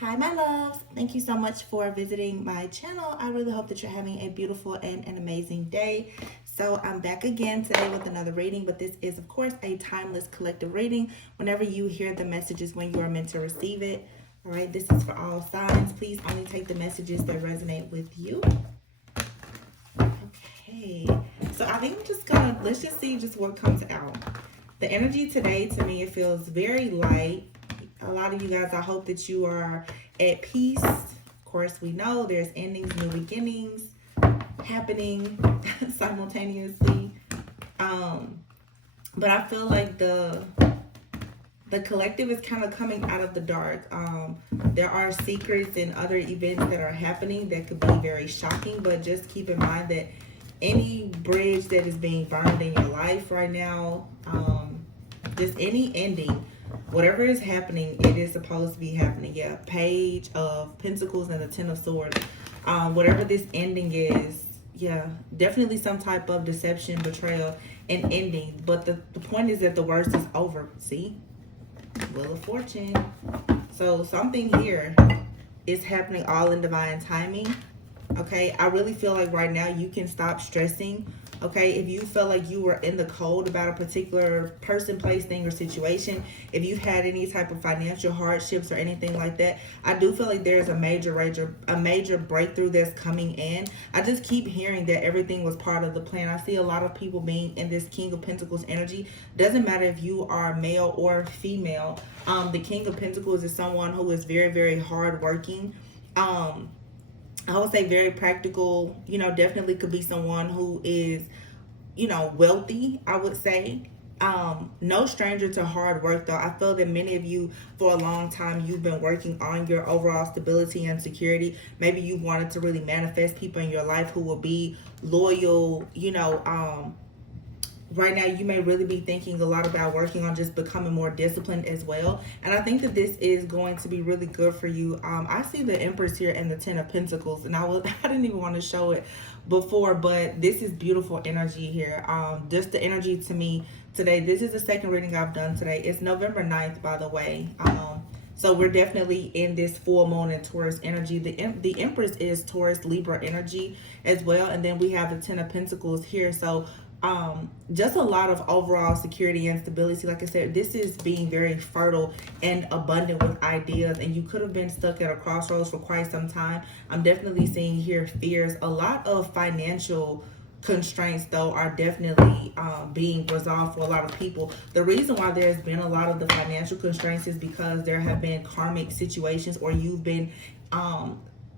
Hi, my loves. Thank you so much for visiting my channel. I really hope that you're having a beautiful and an amazing day. So, I'm back again today with another reading, but this is, of course, a timeless collective reading. Whenever you hear the messages when you are meant to receive it. All right, this is for all signs. Please only take the messages that resonate with you. Okay, so I think I'm just gonna let's just see just what comes out. The energy today to me, it feels very light. A lot of you guys, I hope that you are at peace. Of course, we know there's endings, new beginnings happening simultaneously. Um, but I feel like the collective is kind of coming out of the dark. There are secrets and other events that are happening that could be very shocking, but just keep in mind that any bridge that is being burned in your life right now, just any ending, whatever is happening, it is supposed to be happening. Yeah, Page of Pentacles and the Ten of Swords. Whatever this ending is, yeah, definitely some type of deception, betrayal, and ending. But the point is that the worst is over. See? Wheel of Fortune. So something here is happening all in divine timing. Okay, I really feel like right now you can stop stressing. Okay, if you felt like you were in the cold about a particular person, place, thing, or situation, if you've had any type of financial hardships or anything like that, I do feel like there's a major breakthrough that's coming in. I just keep hearing that everything was part of the plan. I see a lot of people being in this King of Pentacles energy. Doesn't matter if you are male or female. The King of Pentacles is someone who is very, very hardworking. I would say very practical, definitely could be someone who is, wealthy, I would say. No stranger to hard work though. I feel that many of you for a long time you've been working on your overall stability and security. Maybe you wanted to really manifest people in your life who will be loyal, right now you may really be thinking a lot about working on just becoming more disciplined as well, and I think that this is going to be really good for you. I see the Empress here and the Ten of Pentacles, and I didn't even want to show it before, but this is beautiful energy here. Just the energy to me today. This is the second reading I've done today. It's November 9th, by the way. So we're definitely in this full moon and Taurus energy. The Empress is Taurus Libra energy as well, and then we have the Ten of Pentacles here. So just a lot of overall security and stability. Like I said, this is being very fertile and abundant with ideas, and you could have been stuck at a crossroads for quite some time. I'm definitely seeing here fears. A lot of financial constraints though are definitely being resolved for a lot of people. The reason why there's been a lot of the financial constraints is because there have been karmic situations, or you've been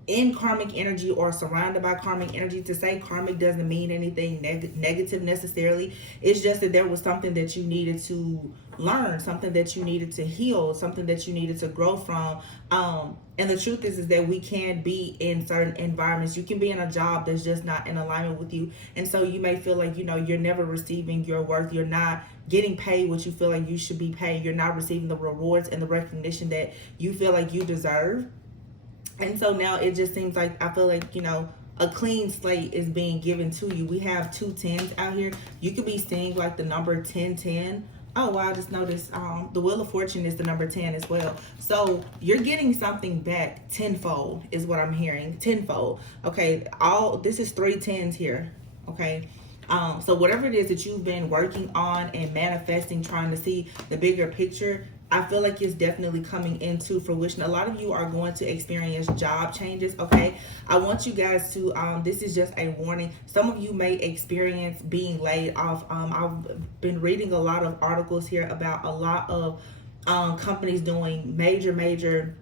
in karmic energy or surrounded by karmic energy. To say karmic doesn't mean anything negative necessarily. It's just that there was something that you needed to learn, something that you needed to heal, something that you needed to grow from. And the truth is that we can be in certain environments. You can be in a job that's just not in alignment with you, and so you may feel like you're never receiving your worth. You're not getting paid what you feel like you should be paid. You're not receiving the rewards and the recognition that you feel like you deserve. And so now it just seems like I feel like, a clean slate is being given to you. We have two tens out here. You could be seeing like the number 1010. Oh, wow, I just noticed the Wheel of Fortune is the number 10 as well. So you're getting something back tenfold is what I'm hearing. Tenfold. Okay, this is three tens here. Okay. So whatever it is that you've been working on and manifesting, trying to see the bigger picture, I feel like it's definitely coming into fruition. A lot of you are going to experience job changes, okay? I want you guys to, this is just a warning. Some of you may experience being laid off. I've been reading a lot of articles here about a lot of companies doing major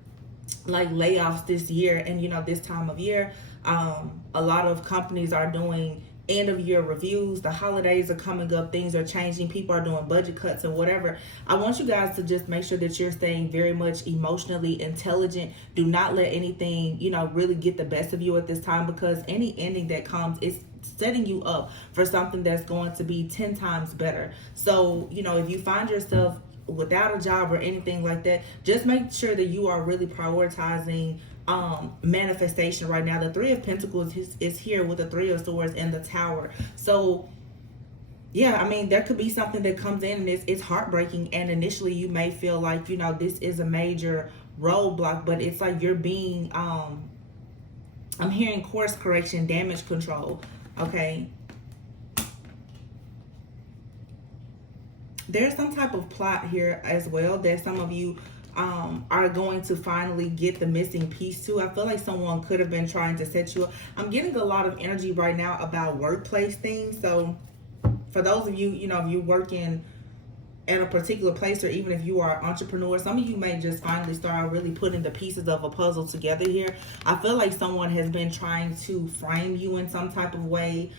like layoffs this year. And this time of year, a lot of companies are doing end of year reviews. The holidays are coming up, things are changing, people are doing budget cuts and whatever. I want you guys to just make sure that you're staying very much emotionally intelligent. Do not let anything really get the best of you at this time, because any ending that comes is setting you up for something that's going to be 10 times better. So if you find yourself without a job or anything like that, just make sure that you are really prioritizing manifestation right now. The Three of Pentacles is here with the Three of Swords and the Tower. So Yeah, I mean, there could be something that comes in and it's heartbreaking. And initially, you may feel like, this is a major roadblock, but it's like you're being, I'm hearing course correction, damage control. Okay. There's some type of plot here as well that some of you are going to finally get the missing piece to. I feel like someone could have been trying to set you up. I'm getting a lot of energy right now about workplace things. So for those of you, if you work in at a particular place, or even if you are an entrepreneur, some of you may just finally start really putting the pieces of a puzzle together here. I feel like someone has been trying to frame you in some type of way,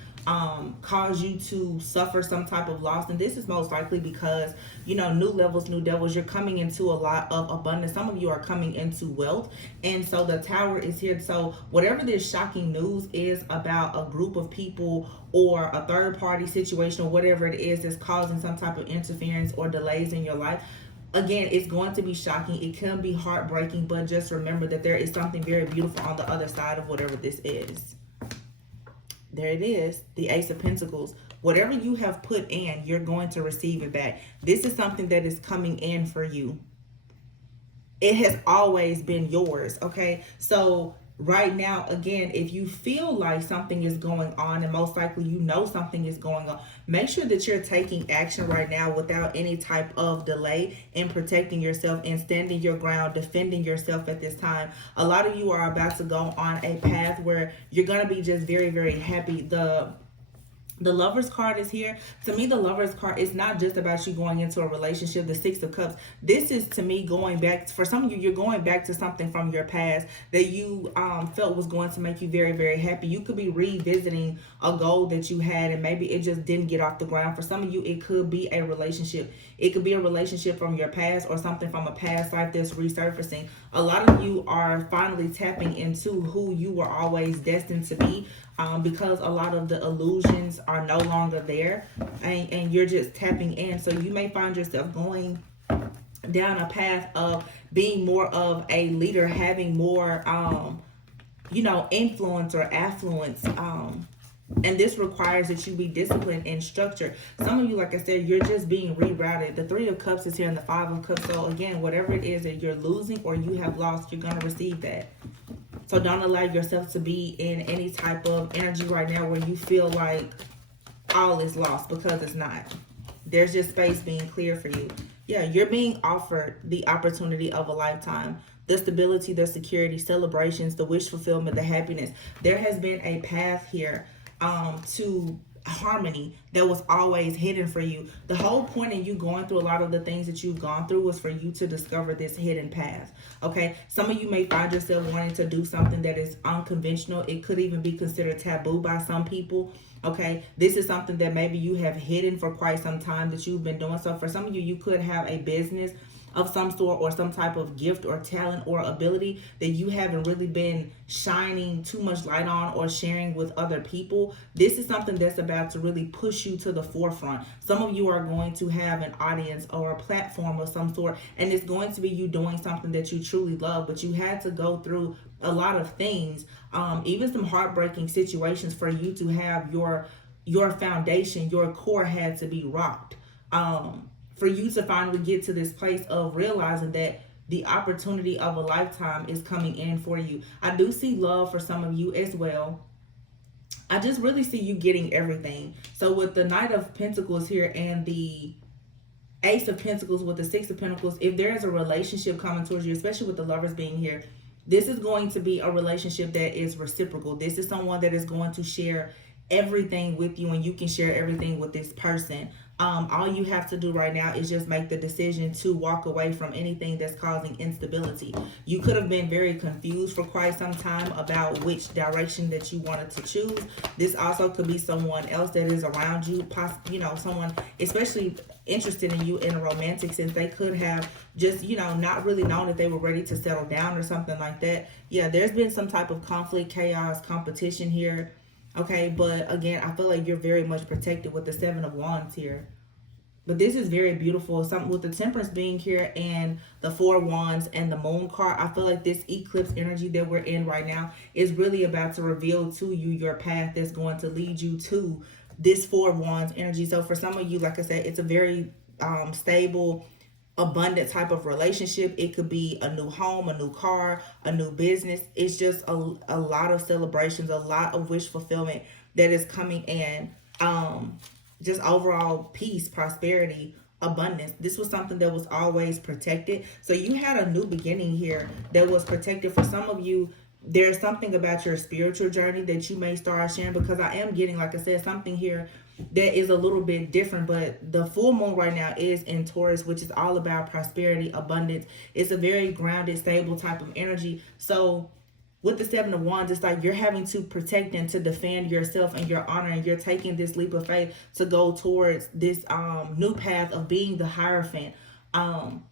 cause you to suffer some type of loss, and this is most likely because new levels, new devils, you're coming into a lot of abundance. Some of you are coming into wealth, and so the tower is here. So whatever this shocking news is about a group of people or a third party situation or whatever it is that's causing some type of interference or delays in your life, again, it's going to be shocking. It can be heartbreaking, but just remember that there is something very beautiful on the other side of whatever this is. There it is, the Ace of Pentacles. Whatever you have put in, you're going to receive it back. This is something that is coming in for you. It has always been yours, okay? So right now, again, if you feel like something is going on, and most likely something is going on, make sure that you're taking action right now without any type of delay in protecting yourself and standing your ground, defending yourself at this time. A lot of you are about to go on a path where you're going to be just very, very happy. The Lover's card is here. To me, the Lover's card is not just about you going into a relationship. The Six of Cups. This is, to me, going back. For some of you, you're going back to something from your past that you felt was going to make you very, very happy. You could be revisiting a goal that you had, and maybe it just didn't get off the ground. For some of you, it could be a relationship. It could be a relationship from your past or something from a past life that's resurfacing. A lot of you are finally tapping into who you were always destined to be. Because a lot of the illusions are no longer there, and you're just tapping in. So you may find yourself going down a path of being more of a leader, having more, influence or affluence. And this requires that you be disciplined and structured. Some of you, like I said, you're just being rerouted. The Three of Cups is here and the Five of Cups. So again, whatever it is that you're losing or you have lost, you're going to receive that. So don't allow yourself to be in any type of energy right now where you feel like all is lost, because it's not. There's just space being clear for you. Yeah, you're being offered the opportunity of a lifetime. The stability, the security, celebrations, the wish fulfillment, the happiness. There has been a path here to harmony that was always hidden for you. The whole point in you going through a lot of the things that you've gone through was for you to discover this hidden path. Okay, some of you may find yourself wanting to do something that is unconventional. It could even be considered taboo by some people. Okay, this is something that maybe you have hidden for quite some time that you've been doing. So for some of you, you could have a business of some sort or some type of gift or talent or ability that you haven't really been shining too much light on or sharing with other people. This is something that's about to really push you to the forefront. Some of you are going to have an audience or a platform of some sort, and it's going to be you doing something that you truly love, but you had to go through a lot of things, even some heartbreaking situations for you to have your foundation, your core had to be rocked. For you to finally get to this place of realizing that the opportunity of a lifetime is coming in for you. I do see love for some of you as well. I just really see you getting everything. So with the Knight of Pentacles here and the Ace of Pentacles with the Six of Pentacles, if there is a relationship coming towards you, especially with the Lovers being here, this is going to be a relationship that is reciprocal. This is someone that is going to share everything with you, and you can share everything with this person. All you have to do right now is just make the decision to walk away from anything that's causing instability. You could have been very confused for quite some time about which direction that you wanted to choose. This also could be someone else that is around you, someone especially interested in you in a romantic sense. They could have just, not really known if they were ready to settle down or something like that. Yeah, there's been some type of conflict, chaos, competition here. Okay, but again, I feel like you're very much protected with the Seven of Wands here. But this is very beautiful. Something with the Temperance being here and the Four of Wands and the Moon card. I feel like this eclipse energy that we're in right now is really about to reveal to you your path that's going to lead you to this Four of Wands energy. So for some of you, like I said, it's a very stable, abundant type of relationship. It could be a new home, a new car, a new business. It's just a lot of celebrations, a lot of wish fulfillment that is coming in. Just overall peace, prosperity, abundance. This was something that was always protected. So you had a new beginning here that was protected. For some of you, there's something about your spiritual journey that you may start sharing, because I am getting, like I said, something here that is a little bit different. But the full moon right now is in Taurus, which is all about prosperity, abundance. It's a very grounded, stable type of energy. So with the Seven of Wands, it's like you're having to protect and to defend yourself and your honor, and you're taking this leap of faith to go towards this new path of being the Hierophant.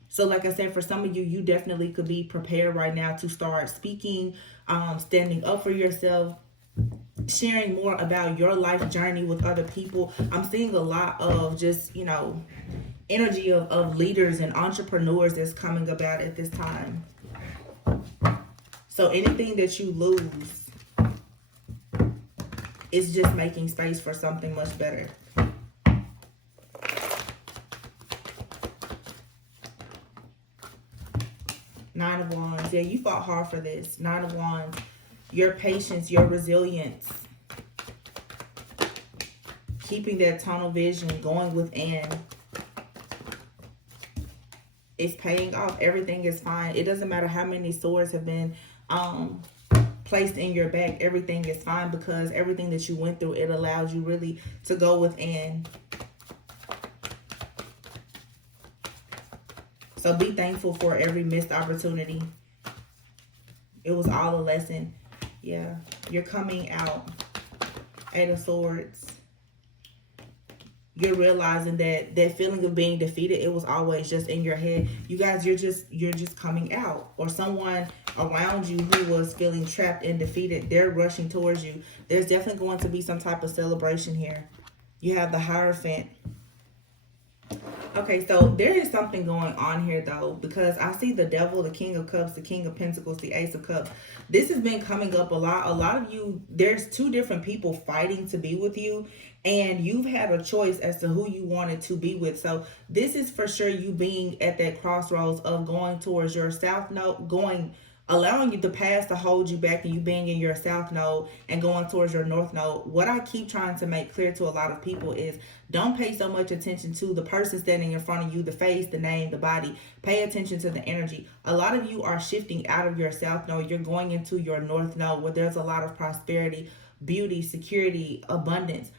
So like I said, for some of you, you definitely could be prepared right now to start speaking, standing up for yourself, sharing more about your life journey with other people. I'm seeing a lot of just, energy of leaders and entrepreneurs that's coming about at this time. So anything that you lose is just making space for something much better. Nine of Wands. Yeah, you fought hard for this. Nine of Wands. Your patience, your resilience. Keeping that tunnel vision, going within. It's paying off. Everything is fine. It doesn't matter how many swords have been placed in your back. Everything is fine, because everything that you went through, it allowed you really to go within. So be thankful for every missed opportunity. It was all a lesson. Yeah, you're coming out. Eight of Swords. You're realizing that that feeling of being defeated, it was always just in your head. You guys, you're just coming out. Or someone around you who was feeling trapped and defeated, they're rushing towards you. There's definitely going to be some type of celebration here. You have the Hierophant. Okay, so there is something going on here, though, because I see the Devil, the King of Cups, the King of Pentacles, the Ace of Cups. This has been coming up a lot. A lot of you, there's two different people fighting to be with you, and you've had a choice as to who you wanted to be with. So this is for sure you being at that crossroads of going towards your South Node, allowing you the past to hold you back, and you being in your South Node and going towards your North Node. What I keep trying to make clear to a lot of people is don't pay so much attention to the person standing in front of you, the face, the name, the body. Pay attention to the energy. A lot of you are shifting out of your South Node. You're going into your North Node, where there's a lot of prosperity, beauty, security, abundance.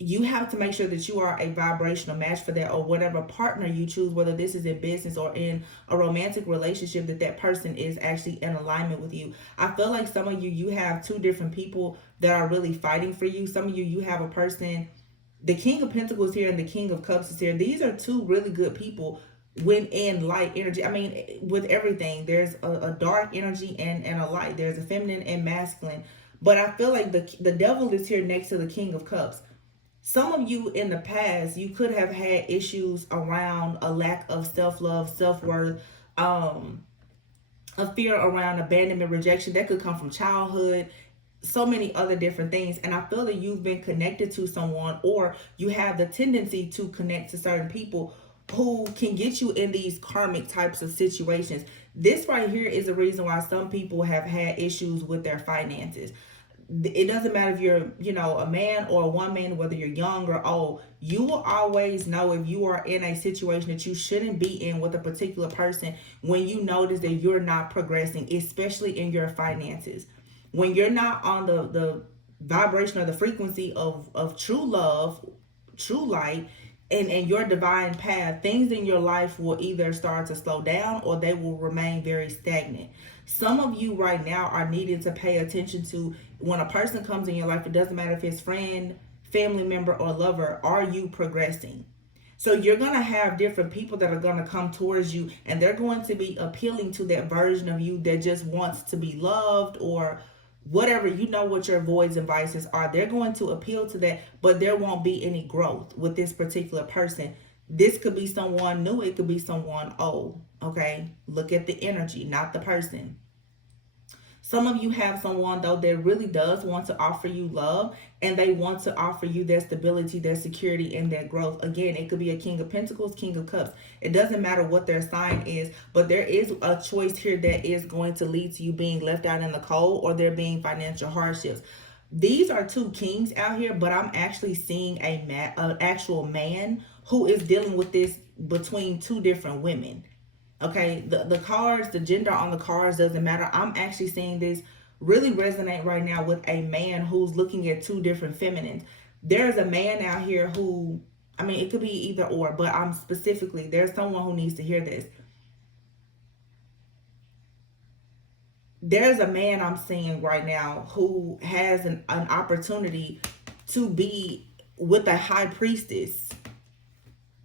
You have to make sure that you are a vibrational match for that, or whatever partner you choose, whether this is in business or in a romantic relationship, that person is actually in alignment with you. I feel like some of you, you have two different people that are really fighting for you. Some of you, you have a person, the King of Pentacles here and the King of Cups is here. These are two really good people when in light energy. I mean, with everything, there's a dark energy and a light. There's a feminine and masculine. But I feel like the Devil is here next to the King of Cups. Some of you in the past, you could have had issues around a lack of self-love, self-worth, a fear around abandonment, rejection. That could come from childhood, so many other different things. And I feel that you've been connected to someone, or you have the tendency to connect to certain people who can get you in these karmic types of situations. This right here is the reason why some people have had issues with their finances. It doesn't matter if you're, a man or a woman, whether you're young or old, you will always know if you are in a situation that you shouldn't be in with a particular person when you notice that you're not progressing, especially in your finances. When you're not on the vibration or the frequency of true love, true light, and your divine path, things in your life will either start to slow down or they will remain very stagnant. Some of you right now are needing to pay attention to when a person comes in your life. It doesn't matter if it's friend, family member, or lover. Are you progressing? So you're going to have different people that are going to come towards you, and they're going to be appealing to that version of you that just wants to be loved, or whatever, what your voids and vices are. They're going to appeal to that, but there won't be any growth with this particular person. This could be someone new. It could be someone old. Okay. Look at the energy, not the person. Some of you have someone though that really does want to offer you love, and they want to offer you their stability, their security, and their growth. Again, it could be a King of Pentacles, King of Cups. It doesn't matter what their sign is, but there is a choice here that is going to lead to you being left out in the cold, or there being financial hardships. These are two kings out here, but I'm actually seeing an actual man who is dealing with this between two different women. Okay, the cards, the gender on the cards doesn't matter. I'm actually seeing this really resonate right now with a man who's looking at two different feminines. There's a man out here who, I mean, it could be either or, but I'm specifically, there's someone who needs to hear this. There's a man I'm seeing right now who has an opportunity to be with a high priestess,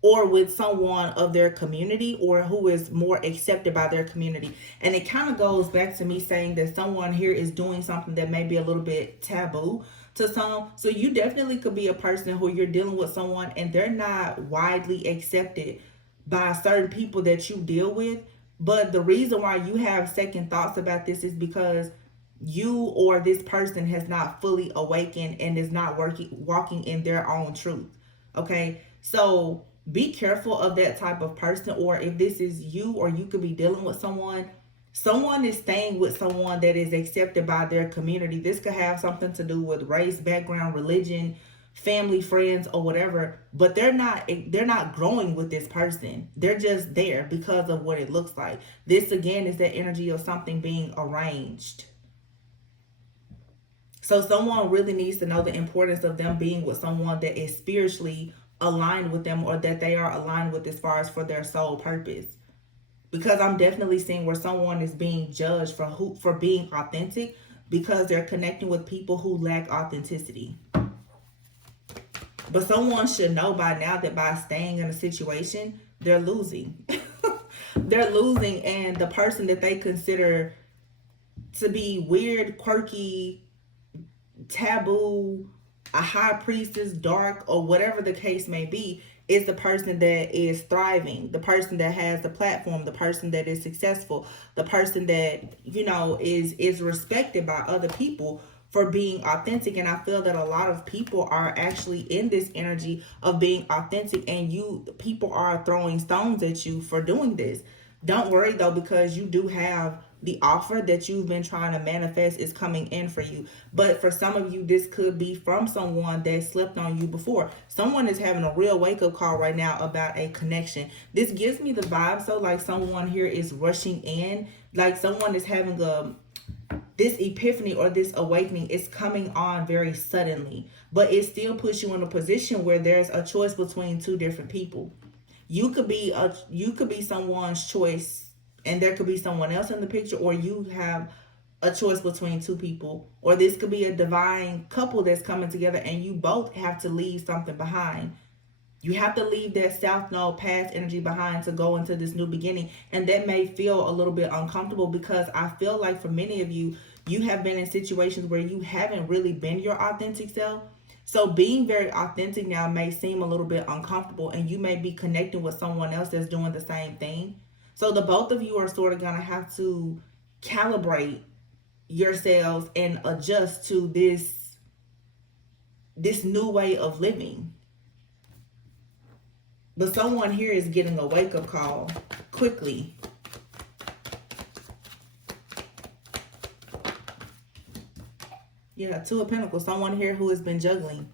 or with someone of their community, or who is more accepted by their community. And it kind of goes back to me saying that someone here is doing something that may be a little bit taboo to some. So you definitely could be a person who you're dealing with someone and they're not widely accepted by certain people that you deal with. But the reason why you have second thoughts about this is because you or this person has not fully awakened and is not walking in their own truth. Okay, so be careful of that type of person. Or if this is you, or you could be dealing with someone is staying with someone that is accepted by their community. This could have something to do with race, background, religion, family, friends, or whatever, but they're not growing with this person. They're just there because of what it looks like. This again is that energy of something being arranged. So someone really needs to know the importance of them being with someone that is spiritually aligned with them, or that they are aligned with as far as for their soul purpose. Because I'm definitely seeing where someone is being judged for being authentic, because they're connecting with people who lack authenticity. But someone should know by now that by staying in a situation, they're losing. They're losing, and the person that they consider to be weird, quirky, taboo, a high priestess, dark, or whatever the case may be, is the person that is thriving, the person that has the platform, the person that is successful, the person that, you know, is respected by other people for being authentic. And I feel that a lot of people are actually in this energy of being authentic, and people are throwing stones at you for doing this. Don't worry though, because you do have the offer that you've been trying to manifest is coming in for you. But for some of you, this could be from someone that slept on you before. Someone is having a real wake-up call right now about a connection. This gives me the vibe, so like someone here is rushing in, like someone is having this epiphany or this awakening is coming on very suddenly, but it still puts you in a position where there's a choice between two different people. You could be someone's choice, and there could be someone else in the picture, or you have a choice between two people, or this could be a divine couple that's coming together, and you both have to leave something behind. You have to leave that South Node past energy behind to go into this new beginning. And that may feel a little bit uncomfortable, because I feel like for many of you, you have been in situations where you haven't really been your authentic self. So being very authentic now may seem a little bit uncomfortable, and you may be connecting with someone else that's doing the same thing. So the both of you are sort of going to have to calibrate yourselves and adjust to this new way of living. But someone here is getting a wake-up call quickly. Yeah, Two of Pentacles. Someone here who has been juggling.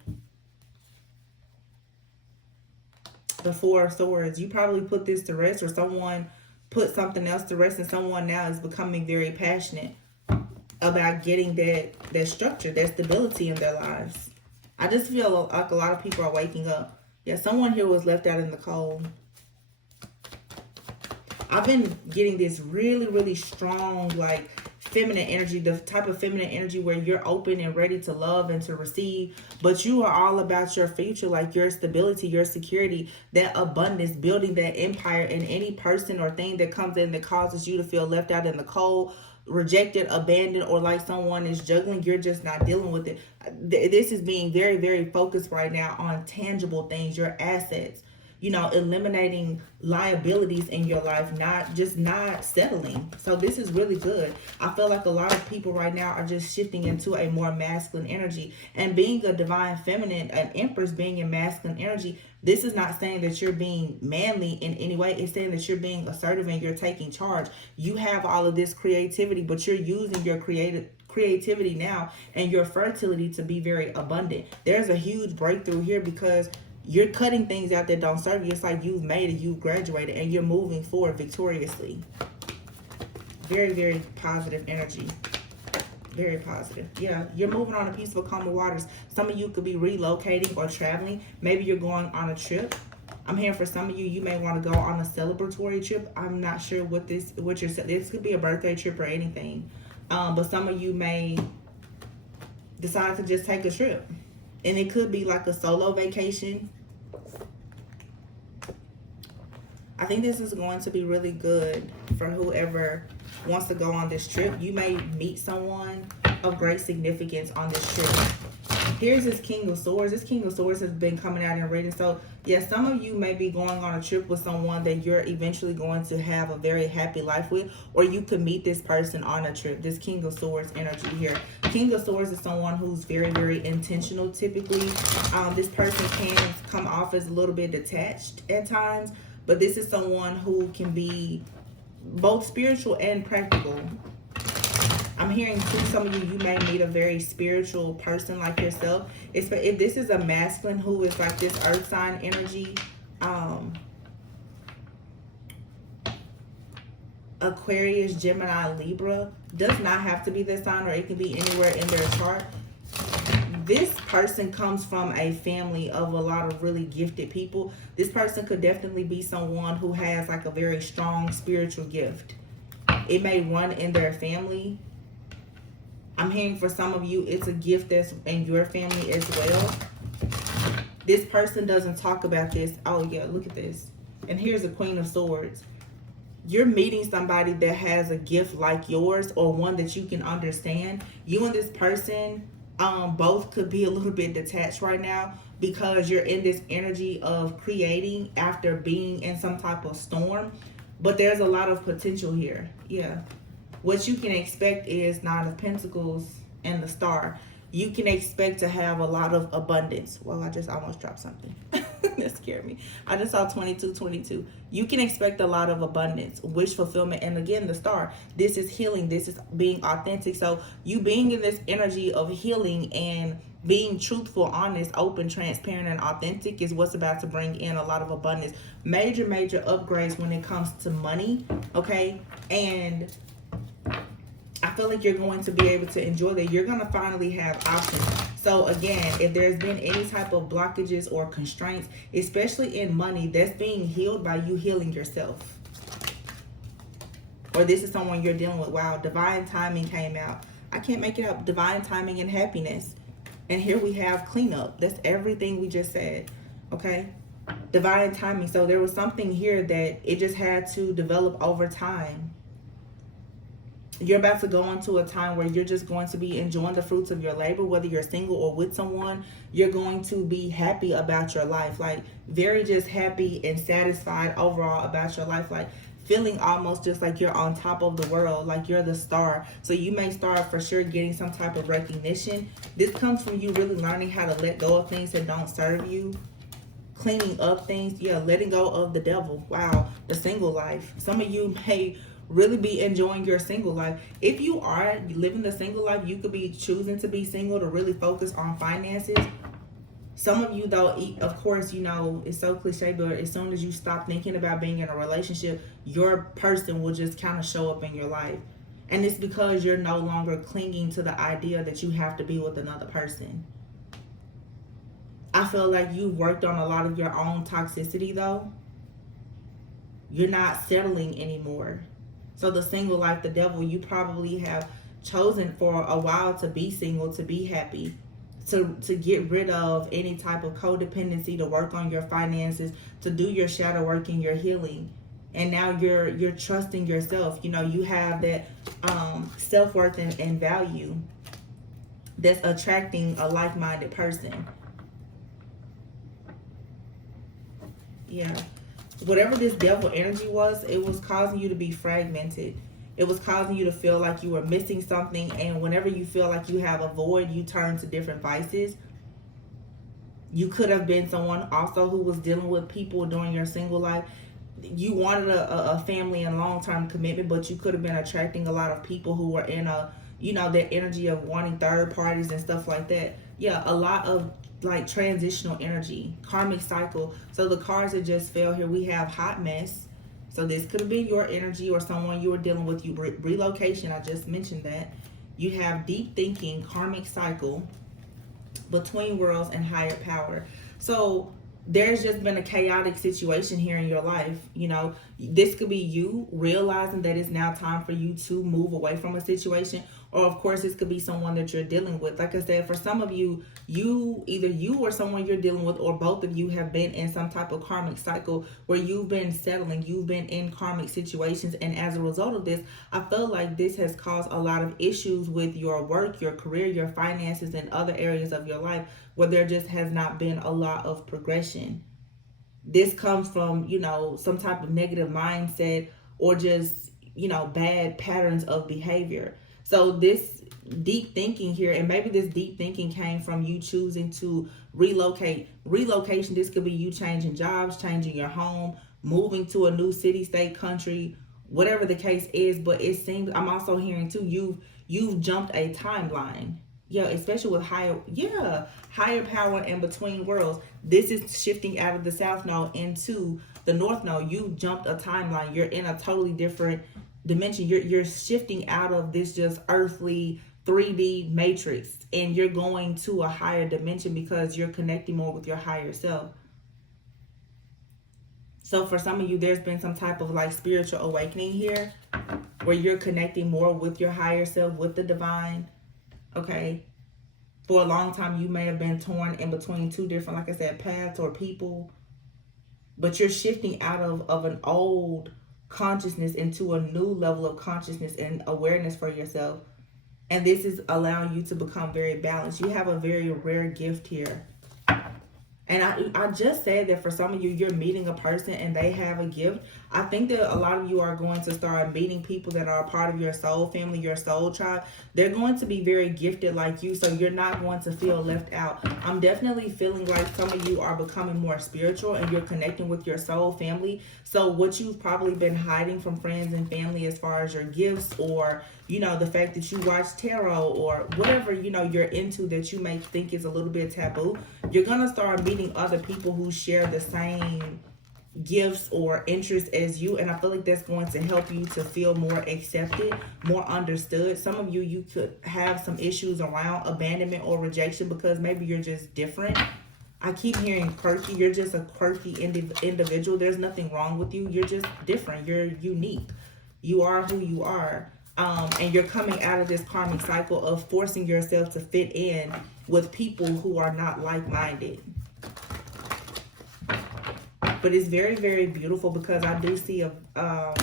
The Four of Swords. You probably put this to rest, or someone put something else to rest, and someone now is becoming very passionate about getting that structure, that stability in their lives. I just feel like a lot of people are waking up. Yeah, someone here was left out in the cold. I've been getting this really, really strong, like, feminine energy, the type of feminine energy where you're open and ready to love and to receive, but you are all about your future, like your stability, your security, that abundance, building that empire. And any person or thing that comes in that causes you to feel left out in the cold, rejected, abandoned, or like someone is juggling, you're just not dealing with it. This is being very, very focused right now on tangible things, your assets, eliminating liabilities in your life, not settling. So this is really good. I feel like a lot of people right now are just shifting into a more masculine energy, and being a divine feminine, an empress being in masculine energy. This is not saying that you're being manly in any way. It's saying that you're being assertive and you're taking charge. You have all of this creativity, but you're using your creativity now and your fertility to be very abundant. There's a huge breakthrough here because you're cutting things out that don't serve you. It's like you've made it, you've graduated, and you're moving forward victoriously. Very, very positive energy. Very positive. Yeah, you're moving on a peaceful, calmer waters. Some of you could be relocating or traveling. Maybe you're going on a trip. I'm hearing for some of you, you may want to go on a celebratory trip. I'm not sure this could be a birthday trip or anything. But some of you may decide to just take a trip. And it could be like a solo vacation. I think this is going to be really good for whoever wants to go on this trip. You may meet someone of great significance on this trip. Here's this King of Swords. This King of Swords has been coming out in reading. So, yeah, some of you may be going on a trip with someone that you're eventually going to have a very happy life with, or you could meet this person on a trip. This King of Swords energy here. King of Swords is someone who's very, very intentional typically. This person can come off as a little bit detached at times, but this is someone who can be both spiritual and practical. I'm hearing too, some of you may meet a very spiritual person like yourself. If this is a masculine who is like this earth sign energy, Aquarius, Gemini, Libra, does not have to be this sign, or it can be anywhere in their chart. This person comes from a family of a lot of really gifted people. This person could definitely be someone who has like a very strong spiritual gift. It may run in their family. I'm hearing for some of you, it's a gift that's in your family as well. This person doesn't talk about this. Oh yeah, look at this. And here's the Queen of Swords. You're meeting somebody that has a gift like yours, or one that you can understand. You and this person both could be a little bit detached right now because you're in this energy of creating after being in some type of storm. But there's a lot of potential here. Yeah. What you can expect is Nine of Pentacles and the Star. You can expect to have a lot of abundance. Well, I just almost dropped something. That scared me. I just saw 22. You can expect a lot of abundance, wish fulfillment, and again, the Star. This is healing. This is being authentic. So you being in this energy of healing and being truthful, honest, open, transparent, and authentic is what's about to bring in a lot of abundance. Major upgrades when it comes to money, okay? And I feel like you're going to be able to enjoy that. You're going to finally have options. So again, if there's been any type of blockages or constraints, especially in money, that's being healed by you healing yourself. Or this is someone you're dealing with. Wow, divine timing came out. I can't make it up. Divine timing and happiness. And here we have cleanup. That's everything we just said. Okay? Divine timing. So there was something here that it just had to develop over time. You're about to go into a time where you're just going to be enjoying the fruits of your labor, whether you're single or with someone. You're going to be happy about your life, like very just happy and satisfied overall about your life, like feeling almost just like you're on top of the world, like you're the star. So you may start for sure getting some type of recognition. This comes from you really learning how to let go of things that don't serve you, cleaning up things. Yeah, letting go of the devil. Wow, the single life. Some of you may really be enjoying your single life. If you are living the single life, you could be choosing to be single to really focus on finances. Some of you though, of course, you know, it's so cliche, but as soon as you stop thinking about being in a relationship, your person will just kind of show up in your life. And it's because you're no longer clinging to the idea that you have to be with another person. I feel like you've worked on a lot of your own toxicity though. You're not settling anymore. So the single life, the devil, you probably have chosen for a while to be single, to be happy, to get rid of any type of codependency, to work on your finances, to do your shadow work and your healing. And now you're trusting yourself. You know, you have that self-worth and value that's attracting a like-minded person. Yeah. Whatever this devil energy was, it was causing you to be fragmented. It was causing you to feel like you were missing something. And whenever you feel like you have a void, you turn to different vices. You could have been someone also who was dealing with people during your single life. You wanted a family and long-term commitment, but you could have been attracting a lot of people who were in a, that energy of wanting third parties and stuff like that. Yeah, a lot of like transitional energy, karmic cycle. So the cards that just fell here, we have hot mess. So this could have been your energy or someone you were dealing with. You relocation, I just mentioned that. You have deep thinking, karmic cycle, between worlds, and higher power. So there's just been a chaotic situation here in your life. This could be you realizing that it's now time for you to move away from a situation, or of course this could be someone that you're dealing with. Like I said, for some of you, either you or someone you're dealing with, or both of you, have been in some type of karmic cycle where you've been settling, you've been in karmic situations, and as a result of this, I feel like this has caused a lot of issues with your work, your career, your finances, and other areas of your life where there just has not been a lot of progression. This comes from, some type of negative mindset, or just, bad patterns of behavior. So this deep thinking here, and maybe this deep thinking came from you choosing to relocate. Relocation, this could be you changing jobs, changing your home, moving to a new city, state, country, whatever the case is. But it seems, I'm also hearing too, you've jumped a timeline. Yeah, especially with higher power and between worlds. This is shifting out of the south node into the north node. You jumped a timeline. You're in a totally different dimension. You're shifting out of this just earthly 3D matrix, and you're going to a higher dimension because you're connecting more with your higher self. So for some of you, there's been some type of like spiritual awakening here where you're connecting more with your higher self, with the divine. Okay. For a long time, you may have been torn in between two different, like I said, paths or people. But you're shifting out of an old consciousness into a new level of consciousness and awareness for yourself. And this is allowing you to become very balanced. You have a very rare gift here. And I just said that for some of you, you're meeting a person and they have a gift. I think that a lot of you are going to start meeting people that are a part of your soul family, your soul tribe. They're going to be very gifted like you, so you're not going to feel left out. I'm definitely feeling like some of you are becoming more spiritual and you're connecting with your soul family. So what you've probably been hiding from friends and family as far as your gifts, or the fact that you watch tarot, or whatever, you're into that you may think is a little bit taboo, you're going to start meeting other people who share the same gifts or interests as you. And I feel like that's going to help you to feel more accepted, more understood. Some of you could have some issues around abandonment or rejection because maybe you're just different. I keep hearing quirky. You're just a quirky individual. There's nothing wrong with you. You're just different. You're unique. You are who you are. And you're coming out of this karmic cycle of forcing yourself to fit in with people who are not like-minded. But it's very, very beautiful because I do see a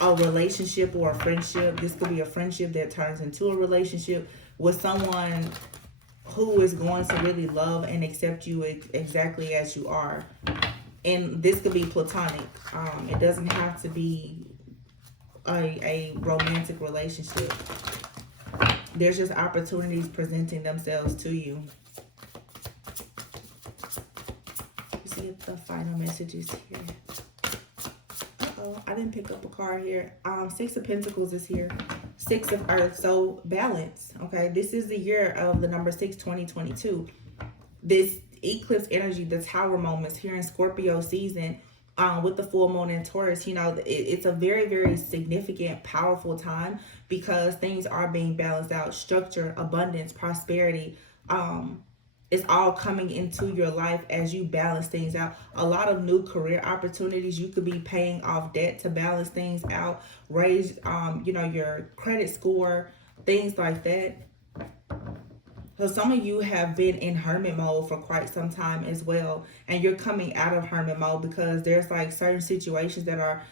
relationship or a friendship. This could be a friendship that turns into a relationship with someone who is going to really love and accept you exactly as you are. And this could be platonic. It doesn't have to be a romantic relationship. There's just opportunities presenting themselves to you. You see the final messages here. Uh-oh, I didn't pick up a card here. Six of Pentacles is here. Six of Earth. So balance. Okay, this is the year of the number 6, 2022. This eclipse energy, the tower moments here in Scorpio season, with the full moon in Taurus, it's a very, very significant, powerful time because things are being balanced out. Structure, abundance, prosperity, it's all coming into your life as you balance things out. A lot of new career opportunities. You could be paying off debt to balance things out, raise, your credit score, things like that. So some of you have been in hermit mode for quite some time as well. And you're coming out of hermit mode because there's like certain situations that are,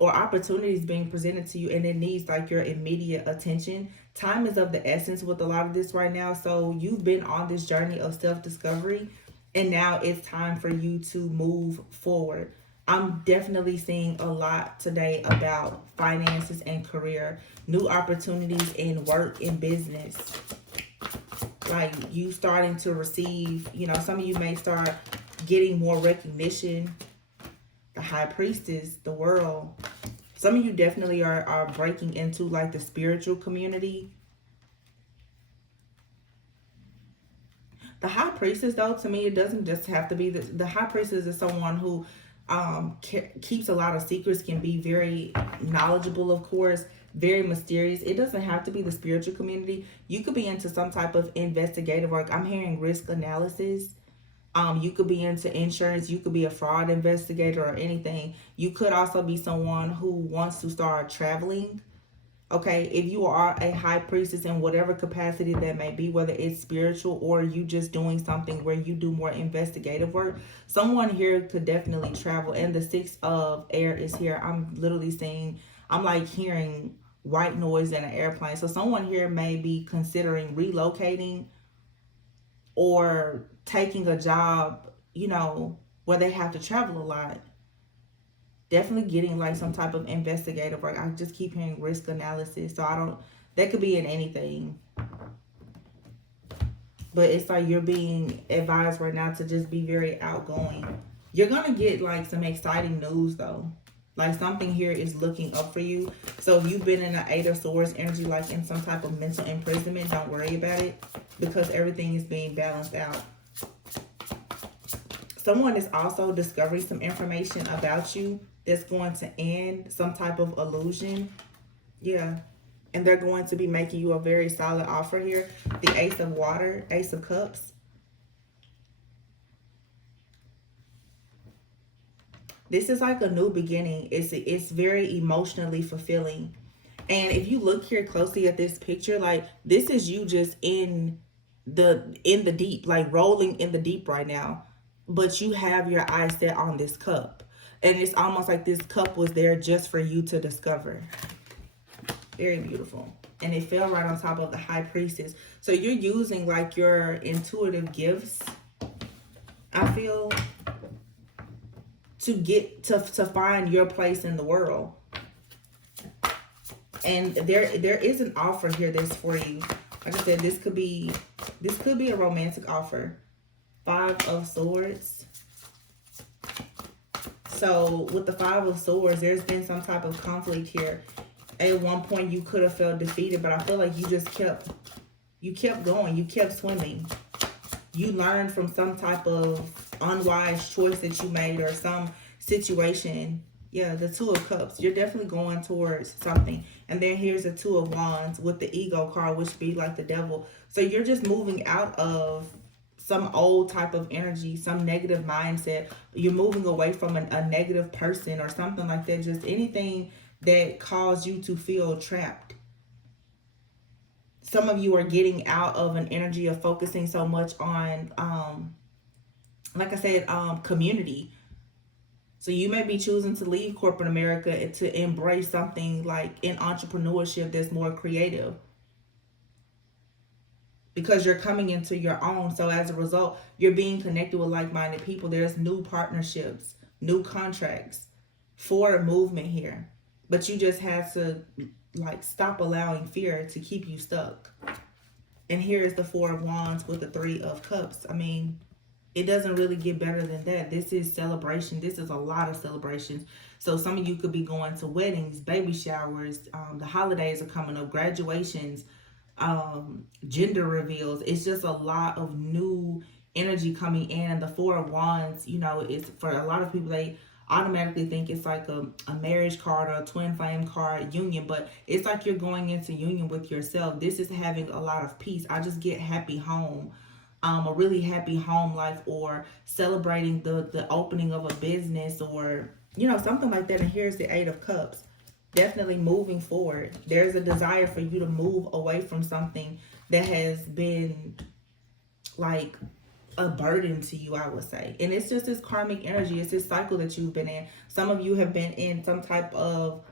or opportunities being presented to you and it needs like your immediate attention. Time is of the essence with a lot of this right now. So you've been on this journey of self-discovery And now it's time for you to move forward. I'm definitely seeing a lot today about finances and career, new opportunities in work and business. Like you starting to receive, some of you may start getting more recognition. The high priestess, the world. Some of you definitely are breaking into like the spiritual community. The high priestess, though, to me, it doesn't just have to be the high priestess is someone who keeps a lot of secrets, can be very knowledgeable, of course, very mysterious. It doesn't have to be the spiritual community. You could be into some type of investigative work. I'm hearing risk analysis. You could be into insurance. You could be a fraud investigator or anything. You could also be someone who wants to start traveling. Okay, if you are a high priestess in whatever capacity that may be, whether it's spiritual or you just doing something where you do more investigative work, someone here could definitely travel. And the six of air is here. I'm literally seeing, I'm like hearing white noise in an airplane. So someone here may be considering relocating or taking a job, where they have to travel a lot. Definitely getting like some type of investigative work. I just keep hearing risk analysis. So that could be in anything. But it's like you're being advised right now to just be very outgoing. You're going to get like some exciting news though. Like something here is looking up for you. So if you've been in the Eight of Swords energy, like in some type of mental imprisonment, don't worry about it because everything is being balanced out. Someone is also discovering some information about you that's going to end some type of illusion. Yeah. And they're going to be making you a very solid offer here. The Ace of Water, Ace of Cups. This is like a new beginning. It's very emotionally fulfilling. And if you look here closely at this picture, like this is you just in the deep, like rolling in the deep right now. But you have your eyes set on this cup. And it's almost like this cup was there just for you to discover. Very beautiful. And it fell right on top of the high priestess. So you're using like your intuitive gifts, I feel, to get to find your place in the world. And there is an offer here that's for you. Like I said, this could be a romantic offer. Five of Swords. So with the Five of Swords, there's been some type of conflict here. At one point you could have felt defeated, but I feel like you just kept going. You kept swimming. You learned from some type of unwise choice that you made or some situation. Yeah, the Two of Cups. You're definitely going towards something. And then here's the Two of Wands with the Ego card, which be like the devil. So you're just moving out of some old type of energy, some negative mindset. You're moving away from a negative person or something like that. Just anything that caused you to feel trapped. Some of you are getting out of an energy of focusing so much on, like I said, community. So you may be choosing to leave corporate America and to embrace something like in entrepreneurship that's more creative. Because you're coming into your own. So as a result, you're being connected with like-minded people. There's new partnerships, new contracts, forward movement here. But you just have to like stop allowing fear to keep you stuck. And here is the Four of Wands with the Three of Cups. I mean, it doesn't really get better than that. This is celebration. This is a lot of celebrations. So some of you could be going to weddings, baby showers. The holidays are coming up, graduations, gender reveals. It's just a lot of new energy coming in. And the Four of Wands, it's for a lot of people, they automatically think it's like a marriage card or a twin flame card union, but it's like you're going into union with yourself. This is having a lot of peace. I just get happy home, a really happy home life, or celebrating the opening of a business, or something like that. And here's the Eight of Cups. Definitely moving forward. There's a desire for you to move away from something that has been like a burden to you, I would say. And it's just this karmic energy. It's this cycle that you've been in. Some of you have been in some type of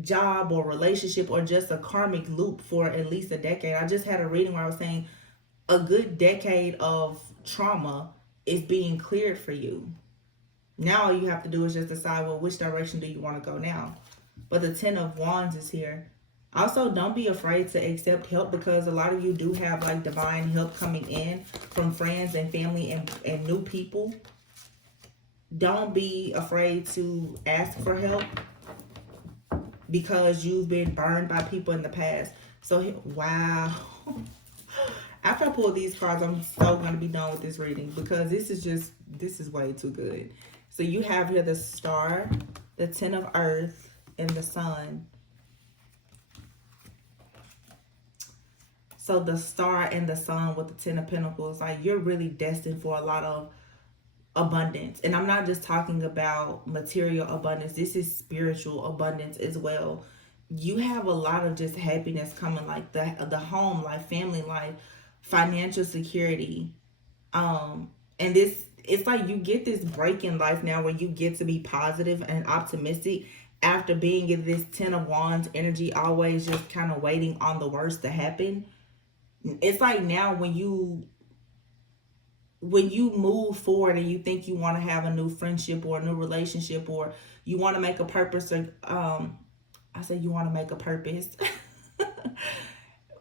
job or relationship or just a karmic loop for at least a decade. I just had a reading where I was saying a good decade of trauma is being cleared for you. Now all you have to do is just decide, well, which direction do you want to go now? But the Ten of Wands is here. Also, don't be afraid to accept help, because a lot of you do have like divine help coming in from friends and family and new people. Don't be afraid to ask for help, because you've been burned by people in the past. So, wow. After I pull these cards, I'm so going to be done with this reading, because this is way too good. So you have here the Star, the Ten of Earth, and the Sun. So the Star and the Sun with the Ten of Pentacles, like, you're really destined for a lot of abundance. And I'm not just talking about material abundance. This is spiritual abundance as well. You have a lot of just happiness coming, like the home life, family life, financial security. And this, it's like you get this break in life now where you get to be positive and optimistic after being in this Ten of Wands energy, always just kind of waiting on the worst to happen. It's like now when you move forward and you think you want to have a new friendship or a new relationship, or you want to make a purpose, or I say you want to make a purpose.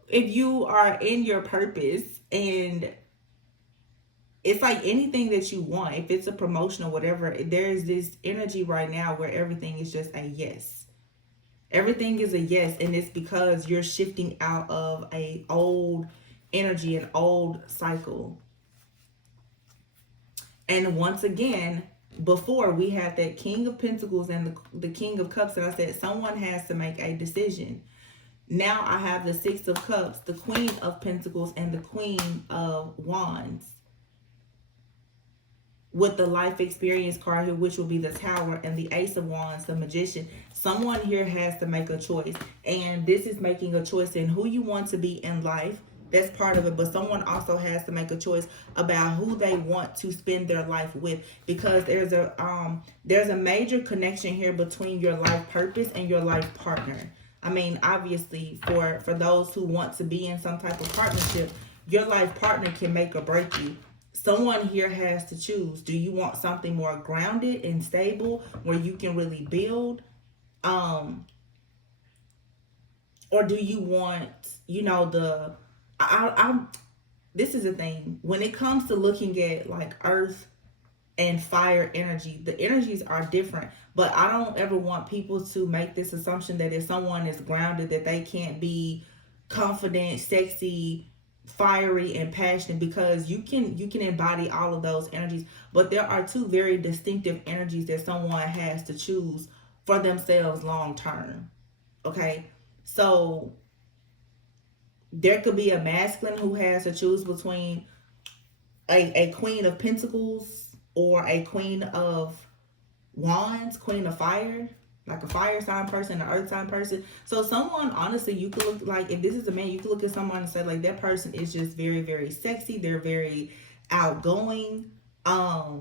If you are in your purpose, and it's like anything that you want, if it's a promotion or whatever, there's this energy right now where everything is just a yes. Everything is a yes, and it's because you're shifting out of a old energy, an old cycle. And once again, before we had that King of Pentacles and the King of Cups, and I said someone has to make a decision. Now I have the Six of Cups, the Queen of Pentacles, and the Queen of Wands, with the life experience card here, which will be the Tower, and the Ace of Wands, the Magician. Someone here has to make a choice, and this is making a choice in who you want to be in life. That's part of it, but someone also has to make a choice about who they want to spend their life with, because there's a major connection here between your life purpose and your life partner. I mean, obviously, for those who want to be in some type of partnership, your life partner can make or break you. Someone here has to choose. Do you want something more grounded and stable where you can really build? Or do you want, this is the thing. When it comes to looking at like earth and fire energy, the energies are different. But I don't ever want people to make this assumption that if someone is grounded, that they can't be confident, sexy, fiery, and passionate, because you can embody all of those energies. But there are two very distinctive energies that someone has to choose for themselves long term. Okay, so there could be a masculine who has to choose between a Queen of Pentacles or a Queen of Wands, Queen of Fire, like a fire sign person, an earth sign person. So someone, honestly, you could look, like, if this is a man, you could look at someone and say, like, that person is just very, very sexy. They're very outgoing. I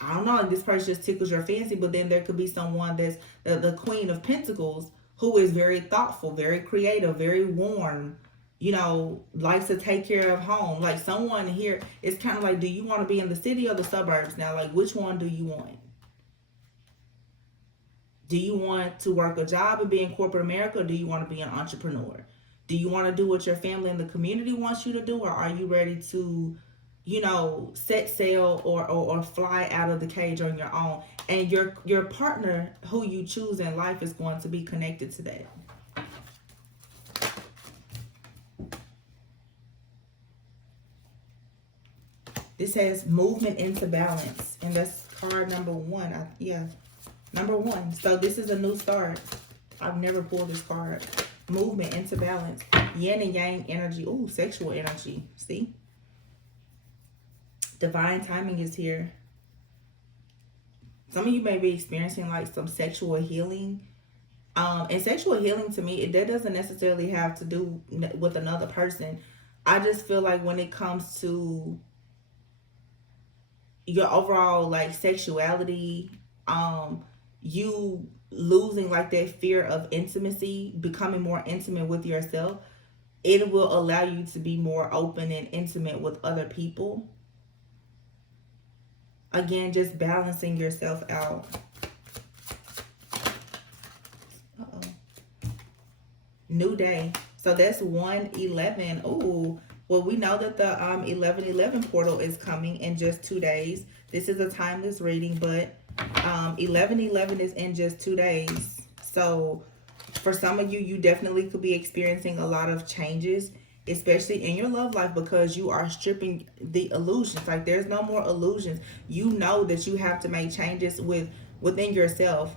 don't know, this person just tickles your fancy. But then there could be someone that's the Queen of Pentacles, who is very thoughtful, very creative, very warm, likes to take care of home. Like, someone here, it's kind of like, do you want to be in the city or the suburbs now? Like, which one do you want? Do you want to work a job and be in corporate America, or do you want to be an entrepreneur? Do you want to do what your family and the community wants you to do, or are you ready to, set sail or fly out of the cage on your own? And your partner who you choose in life is going to be connected to that. This has movement into balance, and that's card number one. Number one. So this is a new start. I've never pulled this card. Movement into balance. Yin and yang energy. Ooh, sexual energy. See? Divine timing is here. Some of you may be experiencing like some sexual healing. And sexual healing, to me, that doesn't necessarily have to do with another person. I just feel like when it comes to your overall like sexuality, you losing like that fear of intimacy, becoming more intimate with yourself, it will allow you to be more open and intimate with other people. Again, just balancing yourself out. Uh-oh. New day. So that's 111. Ooh. Well, we know that the 1111 portal is coming in just 2 days. This is a timeless reading, but 1111 is in just 2 days. So for some of you, you definitely could be experiencing a lot of changes, especially in your love life, because you are stripping the illusions. Like, there's no more illusions. You know that you have to make changes within yourself,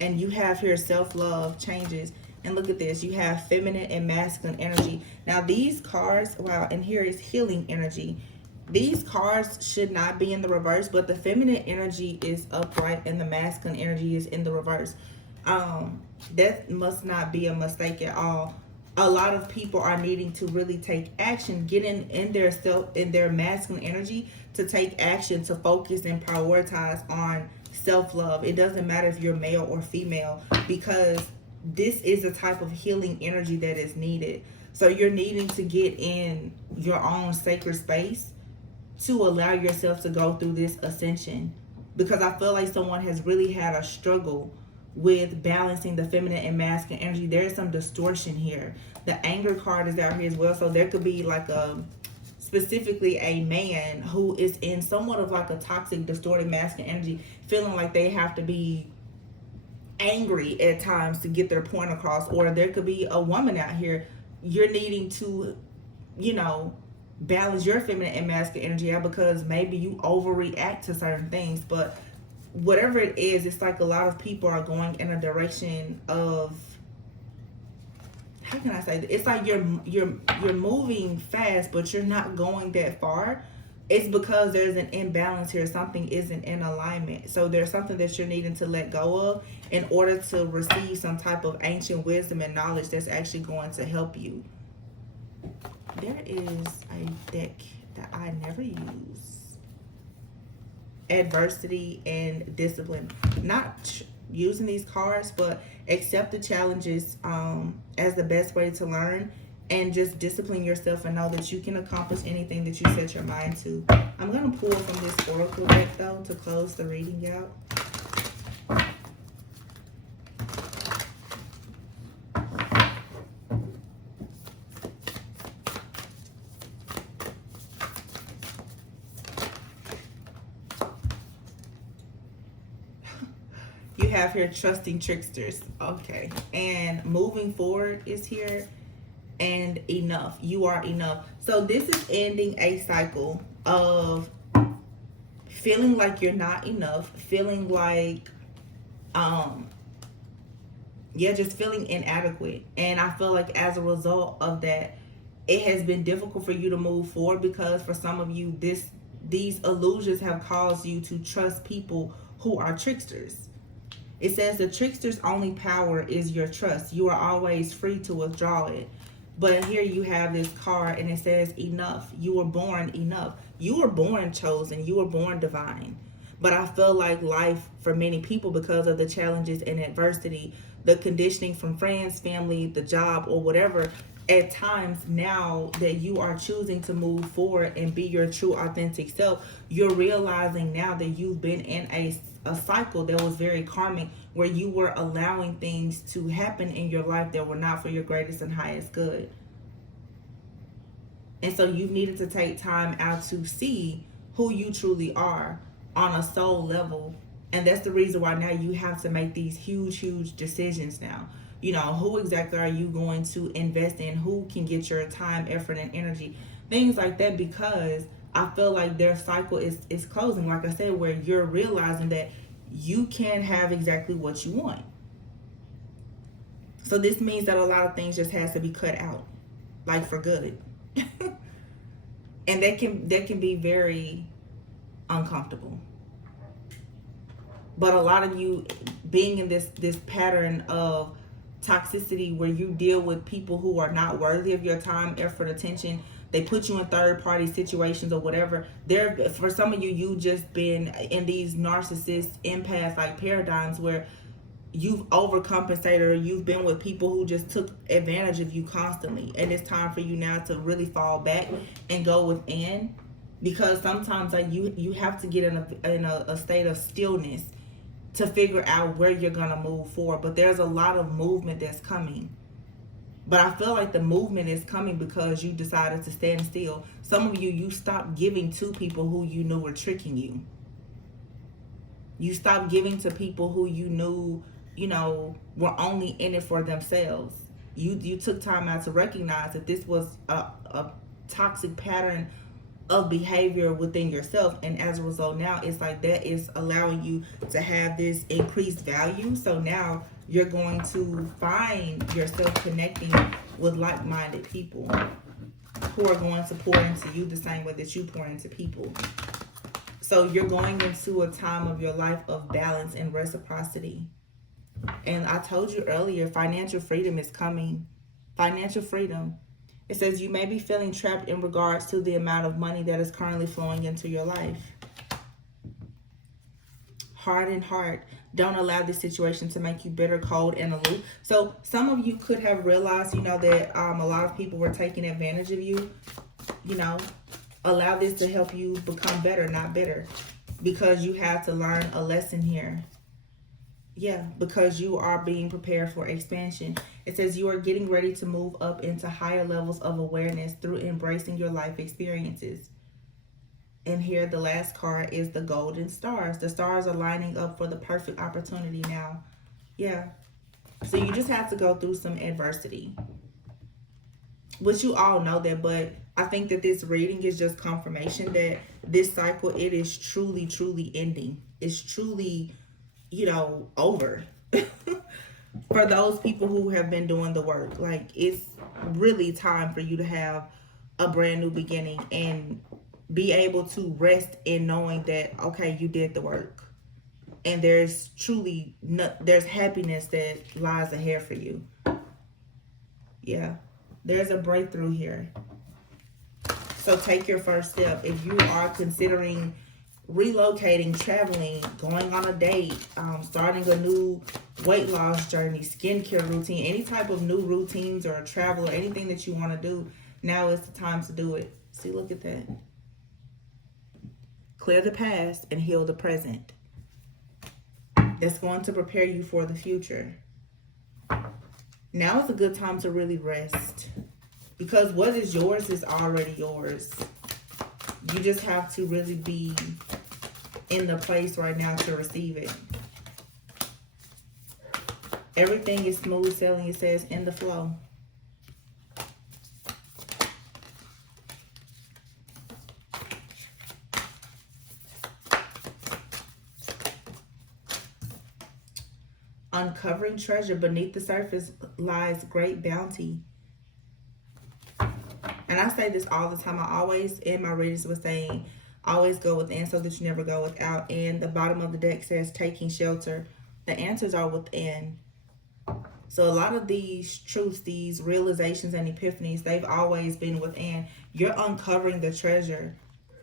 and you have here self-love changes. And look at this, you have feminine and masculine energy. Now these cards, wow, and here is healing energy. These cards should not be in the reverse, but the feminine energy is upright and the masculine energy is in the reverse. That must not be a mistake at all. A lot of people are needing to really take action, get in their self, in their masculine energy, to take action, to focus and prioritize on self-love. It doesn't matter if you're male or female, because this is a type of healing energy that is needed. So you're needing to get in your own sacred space to allow yourself to go through this ascension, because I feel like someone has really had a struggle with balancing the feminine and masculine energy. There is some distortion here. The anger card is out here as well, so there could be like specifically a man who is in somewhat of like a toxic, distorted masculine energy, feeling like they have to be angry at times to get their point across. Or there could be a woman out here, you're needing to, you know, balance your feminine and masculine energy out, because maybe you overreact to certain things. But whatever it is, it's like a lot of people are going in a direction of, how can I say that? It's like you're moving fast, but you're not going that far. It's because there's an imbalance here. Something isn't in alignment. So there's something that you're needing to let go of in order to receive some type of ancient wisdom and knowledge that's actually going to help you. There is a deck that I never use. Adversity and discipline. Not using these cards, but accept the challenges as the best way to learn, and just discipline yourself and know that you can accomplish anything that you set your mind to. I'm going to pull from this oracle deck though to close the reading out. You have here trusting tricksters. Okay. And moving forward is here, and enough. You are enough. So this is ending a cycle of feeling like you're not enough, feeling like just feeling inadequate. And I feel like as a result of that, it has been difficult for you to move forward, because for some of you, these illusions have caused you to trust people who are tricksters. It says the trickster's only power is your trust. You are always free to withdraw it. But here you have this card, and it says enough. You were born enough. You were born chosen. You were born divine. But I feel like life for many people, because of the challenges and adversity, the conditioning from friends, family, the job, or whatever, at times now that you are choosing to move forward and be your true authentic self, you're realizing now that you've been in a cycle that was very karmic, where you were allowing things to happen in your life that were not for your greatest and highest good. And so you needed to take time out to see who you truly are on a soul level. And that's the reason why now you have to make these huge decisions now. You know, who exactly are you going to invest in? Who can get your time, effort, and energy? Things like that, because I feel like their cycle is closing, like I said, where you're realizing that you can have exactly what you want. So this means that a lot of things just has to be cut out, like for good. And that can be very uncomfortable. But a lot of you being in this pattern of toxicity, where you deal with people who are not worthy of your time, effort, attention. They put you in third party situations or whatever. For some of you, you just been in these narcissist empath like paradigms where you've overcompensated, or you've been with people who just took advantage of you constantly. And it's time for you now to really fall back and go within because sometimes like you have to get in a state of stillness to figure out where you're gonna move forward. But there's a lot of movement that's coming. But I feel like the movement is coming because you decided to stand still. Some of you stopped giving to people who you knew were tricking you. You stopped giving to people who you knew, were only in it for themselves. You took time out to recognize that this was a toxic pattern of behavior within yourself, and as a result now it's like that is allowing you to have this increased value. So now you're going to find yourself connecting with like-minded people who are going to pour into you the same way that you pour into people. So you're going into a time of your life of balance and reciprocity. And I told you earlier, financial freedom is coming. Financial freedom. It says you may be feeling trapped in regards to the amount of money that is currently flowing into your life. Harden heart. Don't allow this situation to make you bitter, cold, and aloof. So some of you could have realized, that a lot of people were taking advantage of you. Allow this to help you become better, not bitter. Because you have to learn a lesson here. Yeah, because you are being prepared for expansion. It says you are getting ready to move up into higher levels of awareness through embracing your life experiences. And here the last card is the golden stars. The stars are lining up for the perfect opportunity now. Yeah. So you just have to go through some adversity. Which you all know that, but I think that this reading is just confirmation that this cycle, it is truly, truly ending. It's truly, over. For those people who have been doing the work. Like, it's really time for you to have a brand new beginning and be able to rest in knowing that, okay, you did the work. And there's truly, there's happiness that lies ahead for you. Yeah. There's a breakthrough here. So take your first step. If you are considering relocating, traveling, going on a date, starting a new weight loss journey, skincare routine, any type of new routines or travel or anything that you want to do, now is the time to do it. See, look at that. Clear the past and heal the present. That's going to prepare you for the future. Now is a good time to really rest. Because what is yours is already yours. You just have to really be in the place right now to receive it. Everything is smooth sailing, it says, in the flow. Uncovering treasure. Beneath the surface lies great bounty. And I say this all the time. I always, in my readings, was saying, always go within so that you never go without. And the bottom of the deck says taking shelter. The answers are within. So a lot of these truths, these realizations and epiphanies, they've always been within. You're uncovering the treasure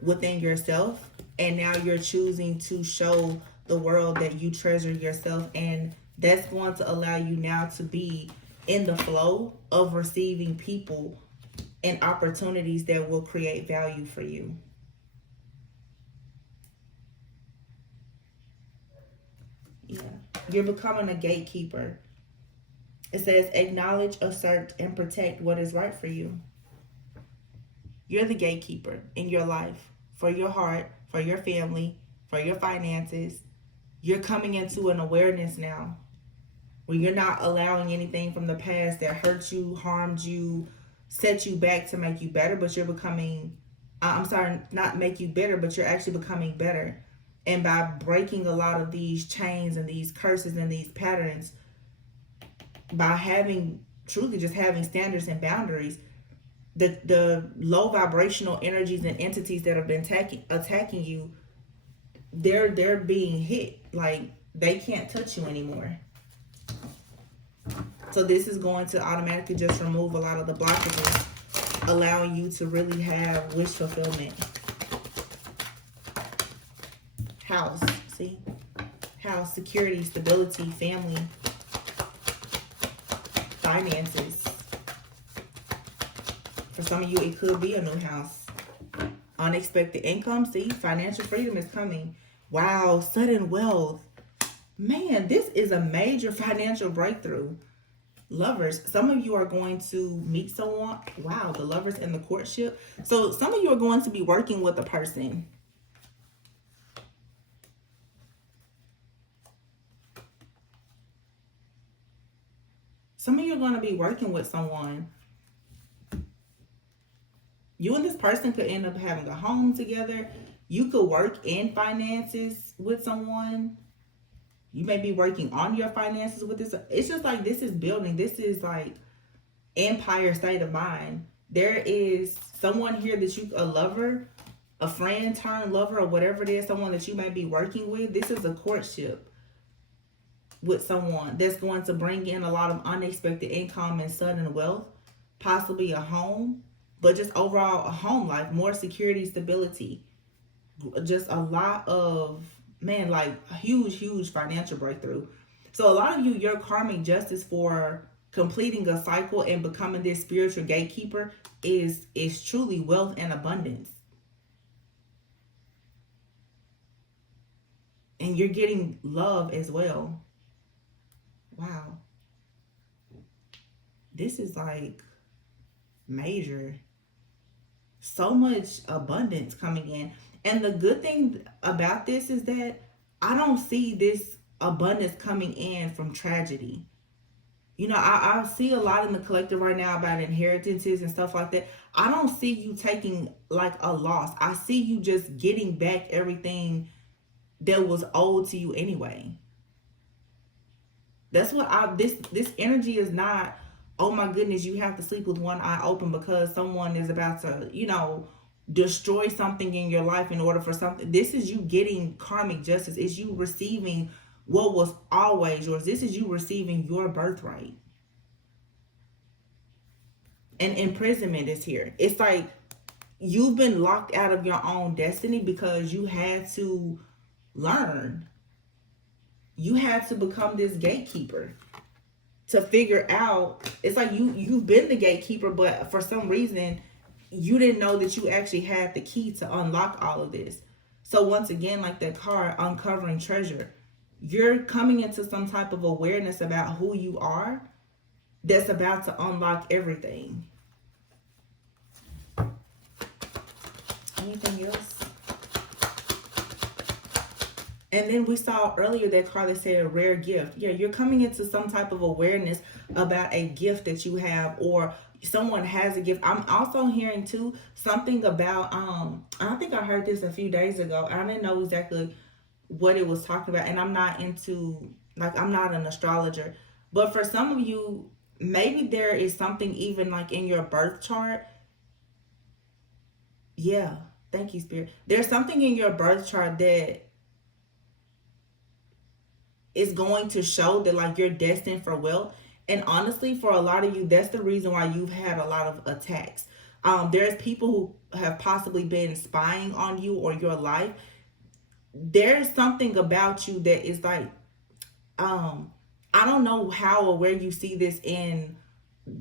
within yourself. And now you're choosing to show the world that you treasure yourself. And that's going to allow you now to be in the flow of receiving people and opportunities that will create value for you. Yeah. You're becoming a gatekeeper. It says acknowledge, assert, and protect what is right for you. You're the gatekeeper in your life, for your heart, for your family, for your finances. You're coming into an awareness now where you're not allowing anything from the past that hurt you, harmed you, set you back to make you better, but you're becoming, not make you bitter, but you're actually becoming better. And by breaking a lot of these chains and these curses and these patterns, by truly just having standards and boundaries, the low vibrational energies and entities that have been attacking you, they're being hit. Like, they can't touch you anymore. So this is going to automatically just remove a lot of the blockages, allowing you to really have wish fulfillment. House, see? House, security, stability, family, finances. For some of you, it could be a new house. Unexpected income. See, financial freedom is coming. Wow, sudden wealth. Man, this is a major financial breakthrough. Lovers, some of you are going to meet someone. Wow, the lovers and the courtship. So some of you are going to be working with a person. Some of you are going to be working with someone. You and this person could end up having a home together. You could work in finances with someone. You may be working on your finances with this. It's just like this is building. This is like empire state of mind. There is someone here that you, a lover, a friend turned lover, or whatever it is, someone that you may be working with. This is a courtship with someone that's going to bring in a lot of unexpected income and sudden wealth, possibly a home, but just overall a home life, more security, stability, just a lot of, man, like a huge financial breakthrough. So a lot of you, your karmic justice for completing a cycle and becoming this spiritual gatekeeper is truly wealth and abundance. And you're getting love as well. Wow. This is like major. So much abundance coming in. And the good thing about this is that I don't see this abundance coming in from tragedy. You know, I see a lot in the collective right now about inheritances and stuff like that. I don't see you taking like a loss. I see you just getting back everything that was owed to you anyway. That's what this energy is not, oh my goodness, you have to sleep with one eye open because someone is about to, you know, destroy something in your life in order for something. This is you getting karmic justice. It's you receiving what was always yours. This is you receiving your birthright. And imprisonment is here. It's like you've been locked out of your own destiny because you had to learn. You had to become this gatekeeper to figure out. It's like you've been the gatekeeper, but for some reason you didn't know that you actually had the key to unlock all of this. So once again, like that card, uncovering treasure, you're coming into some type of awareness about who you are that's about to unlock everything. Anything else? And then we saw earlier that card that said a rare gift. Yeah, you're coming into some type of awareness about a gift that you have, or someone has a gift. I'm also hearing too something about I think I heard this a few days ago. I didn't know exactly what it was talking about, and I'm not into, like, I'm not an astrologer, but for some of you, maybe there is something even like in your birth chart. Yeah, thank you, Spirit. There's something in your birth chart that is going to show that like you're destined for wealth. And honestly, for a lot of you, that's the reason why you've had a lot of attacks. There's people who have possibly been spying on you or your life. There's something about you that is like, I don't know how or where you see this in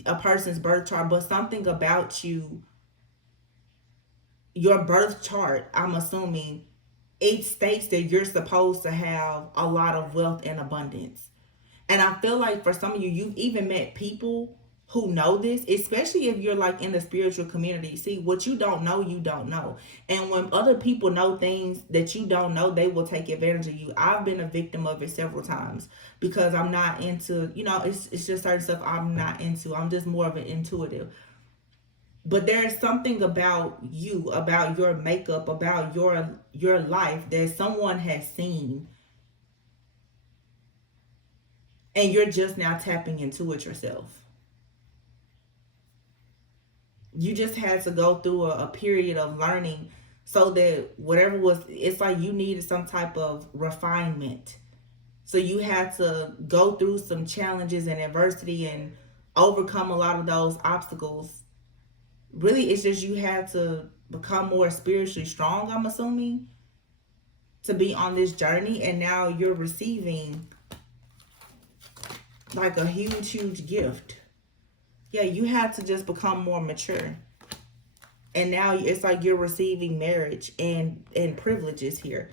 a person's birth chart, but something about you, your birth chart, I'm assuming, it states that you're supposed to have a lot of wealth and abundance. And I feel like for some of you, you've even met people who know this, especially if you're like in the spiritual community. See, what you don't know, you don't know. And when other people know things that you don't know, they will take advantage of you. I've been a victim of it several times because I'm not into, you know, it's just certain stuff I'm not into. I'm just more of an intuitive. But there's something about you, about your makeup, about your life that someone has seen, and you're just now tapping into it yourself. You just had to go through a period of learning so that whatever was, it's like you needed some type of refinement. So you had to go through some challenges and adversity and overcome a lot of those obstacles. Really, it's just you had to become more spiritually strong, I'm assuming, to be on this journey. And now you're receiving like a huge gift. Yeah, you had to just become more mature. And now it's like you're receiving marriage and privileges here.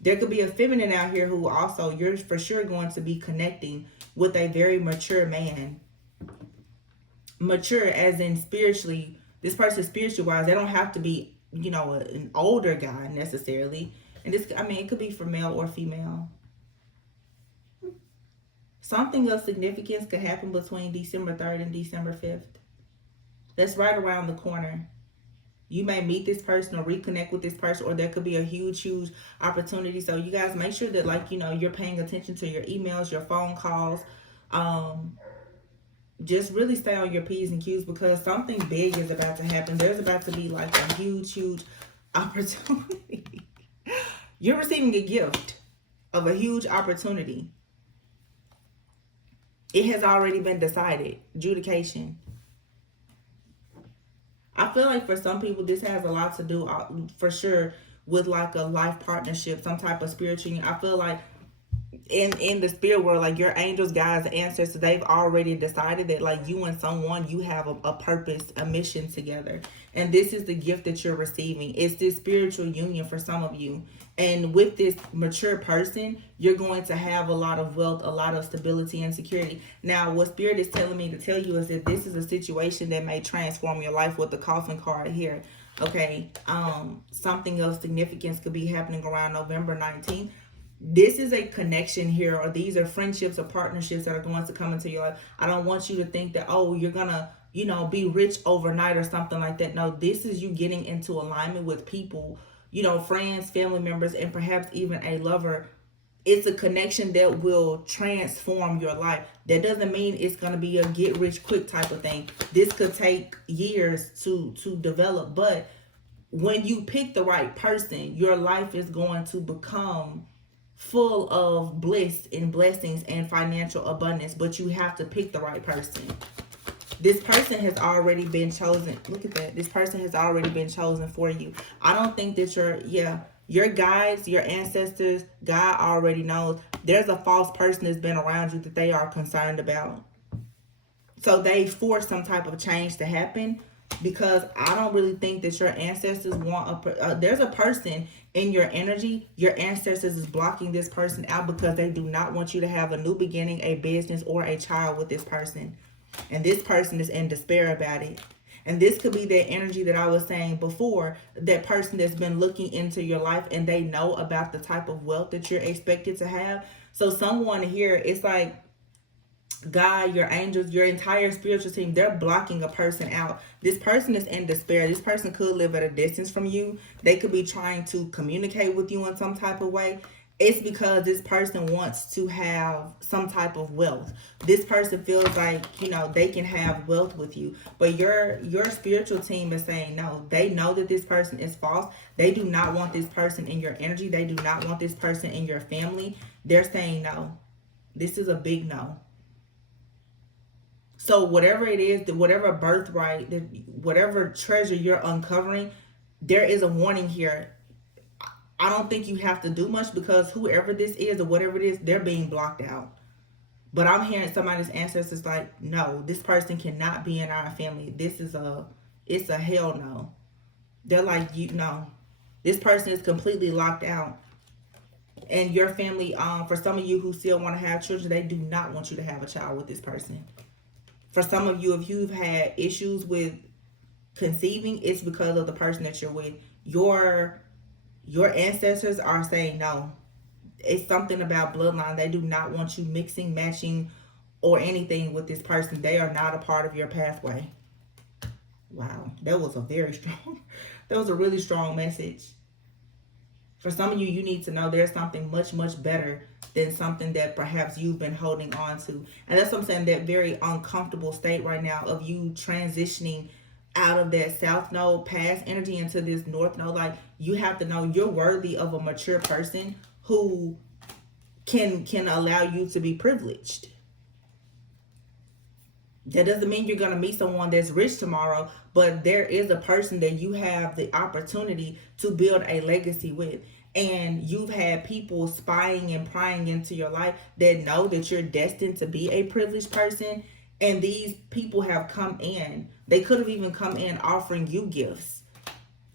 There could be a feminine out here who also, you're for sure going to be connecting with a very mature man. Mature as in spiritually, this person spiritually wise, they don't have to be, an older guy necessarily. And this, I mean, it could be for male or female. Something of significance could happen between December 3rd and December 5th. That's right around the corner. You may meet this person or reconnect with this person, or there could be a huge opportunity. So you guys make sure that, like, you're paying attention to your emails, your phone calls. Just really stay on your P's and Q's, because something big is about to happen. There's about to be like a huge opportunity. You're receiving a gift of a huge opportunity. It has already been decided. Adjudication. I feel like for some people, this has a lot to do, for sure, with like a life partnership, some type of spiritual union. I feel like in the spirit world, like your angels, guides, ancestors, they've already decided that like you and someone, you have a purpose, a mission together. And this is the gift that you're receiving. It's this spiritual union for some of you. And with this mature person, you're going to have a lot of wealth, a lot of stability and security. Now, what Spirit is telling me to tell you is that this is a situation that may transform your life, with the coffin card here. Okay, something of significance could be happening around November 19th. This is a connection here, or these are friendships or partnerships that are going to come into your life. I don't want you to think that, oh, you're gonna, be rich overnight or something like that. No, this is you getting into alignment with people, friends, family members, and perhaps even a lover. It's a connection that will transform your life. That doesn't mean it's going to be a get rich quick type of thing. This could take years to develop, but when you pick the right person, your life is going to become full of bliss and blessings and financial abundance. But you have to pick the right person. This person has already been chosen. Look at that. This person has already been chosen for you. I don't think that your guides, your ancestors, God already knows there's a false person that's been around you that they are concerned about. So they force some type of change to happen, because I don't really think that your ancestors want there's a person in your energy. Your ancestors is blocking this person out because they do not want you to have a new beginning, a business, or a child with this person. And this person is in despair about it. And this could be that energy that I was saying before, that person that's been looking into your life and they know about the type of wealth that you're expected to have. So someone here, it's like God, your angels, your entire spiritual team, they're blocking a person out. This person is in despair. This person could live at a distance from you. They could be trying to communicate with you in some type of way. It's because this person wants to have some type of wealth. This person feels like, they can have wealth with you. But your spiritual team is saying no. They know that this person is false. They do not want this person in your energy. They do not want this person in your family. They're saying no. This is a big no. So whatever it is, whatever birthright, whatever treasure you're uncovering, there is a warning here. I don't think you have to do much, because whoever this is or whatever it is, they're being blocked out. But I'm hearing somebody's ancestors like, no, this person cannot be in our family. It's a hell no. They're like, this person is completely locked out. And your family, for some of you who still want to have children, they do not want you to have a child with this person. For some of you, if you've had issues with conceiving, it's because of the person that you're with. Your ancestors are saying no. It's something about bloodline. They do not want you mixing, matching, or anything with this person. They are not a part of your pathway. Wow, that was a really strong message. For some of you, you need to know there's something much, much better than something that perhaps you've been holding on to. And that's what I'm saying, that very uncomfortable state right now of you transitioning out of that south node past energy into this north node. Like, you have to know you're worthy of a mature person who can allow you to be privileged. That doesn't mean you're going to meet someone that's rich tomorrow, but there is a person that you have the opportunity to build a legacy with. And you've had people spying and prying into your life that know that you're destined to be a privileged person. And these people have come in. They could have even come in offering you gifts.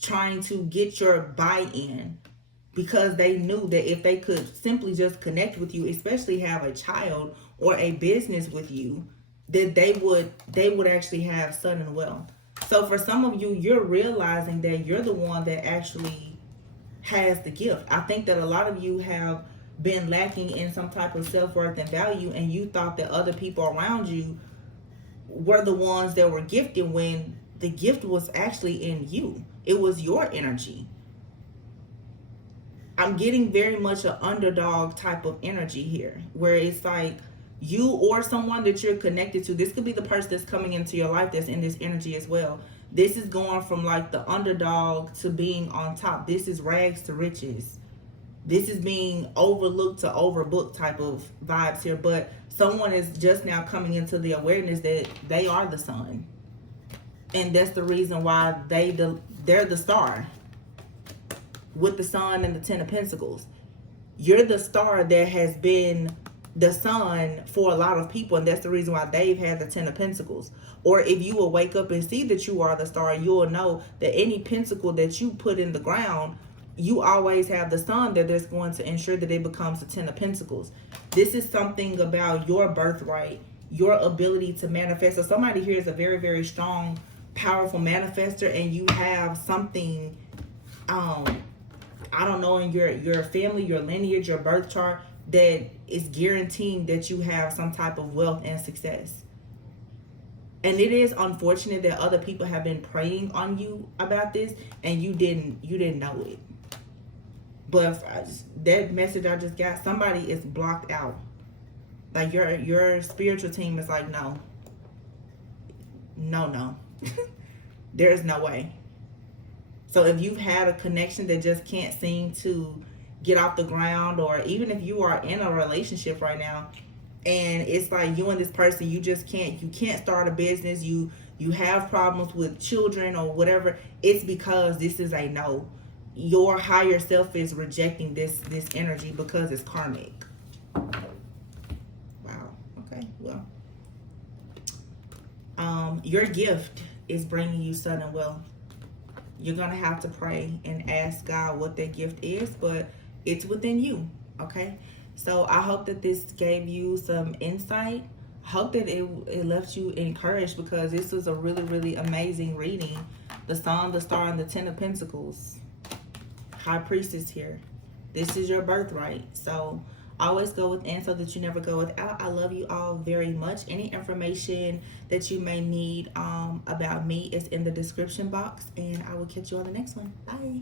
trying to get your buy-in, because they knew that if they could simply just connect with you, especially have a child or a business with you, that they would actually have sudden wealth. So for some of you, you're realizing that you're the one that actually has the gift. I think that a lot of you have been lacking in some type of self-worth and value, and you thought that other people around you were the ones that were gifted, when the gift was actually in you. It was your energy. I'm getting very much an underdog type of energy here, where it's like you or someone that you're connected to. This could be the person that's coming into your life that's in this energy as well. This is going from like the underdog to being on top. This is rags to riches. This is being overlooked to overbooked type of vibes here. But someone is just now coming into the awareness that they are the sun, and that's the reason why they're the star. With the sun and the 10 of Pentacles, you're the star that has been the sun for a lot of people, and that's the reason why they've had the 10 of Pentacles. Or if you will wake up and see that you are the star, you'll know that any pentacle that you put in the ground, you always have the sun that's going to ensure that it becomes the 10 of Pentacles. This is something about your birthright, your ability to manifest. So somebody here is a very, very strong, powerful manifester, and you have something, I don't know, in your family, your lineage, your birth chart, that is guaranteeing that you have some type of wealth and success. And it is unfortunate that other people have been preying on you about this, and you didn't know it. But that message I just got, somebody is blocked out. Like your spiritual team is like, no. There's no way. So if you've had a connection that just can't seem to get off the ground, or even if you are in a relationship right now and it's like you and this person, you can't start a business, you have problems with children or whatever, it's because this is a no. Your higher self is rejecting this energy because it's karmic. Wow. Okay. Well, your gift is bringing you sudden wealth. You're going to have to pray and ask God what that gift is, but it's within you, okay? So I hope that this gave you some insight. I hope that it left you encouraged, because this was a really, really amazing reading. The Sun, the Star, and the 10 of Pentacles. High Priestess here. This is your birthright. So always go within so that you never go without. I love you all very much. Any information that you may need about me is in the description box, and I will catch you on the next one. Bye.